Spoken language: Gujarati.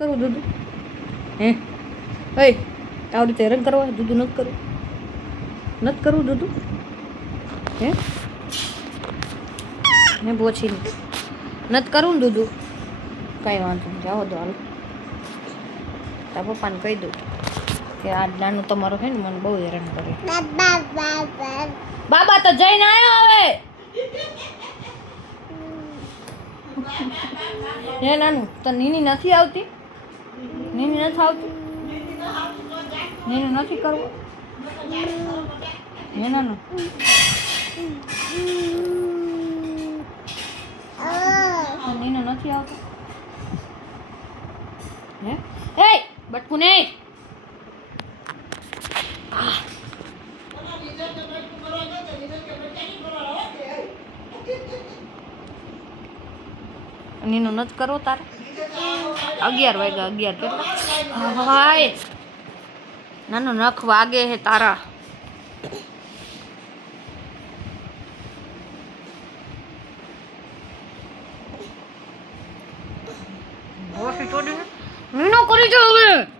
કરું દૂધું હે હે આવડી રીતે હેરાન કરવા દૂધું નથી કરવું દૂધું હે હે પોછી નથી કરવું ને દૂધું કાંઈ વાંધો નહીં જાઓ દો હાલ તારા પપ્પાને કહી દઉં કે આ નાનું તમારો છે ને મને બહુ હેરાન કરે બાબા તો જઈને આવ્યો હવે હે નાનું તો નીની નથી આવતી નીની નથી આવતી નીનું નથી કરવું હે નાનું નીનું નથી આવતું હે એ બટકું નહીં નીનું નથી કરવો તારે 11 વાગ્યા 11 કેટલા હાય નાનું નખ વાગે હે તારા નીનો કરી જાવ હવે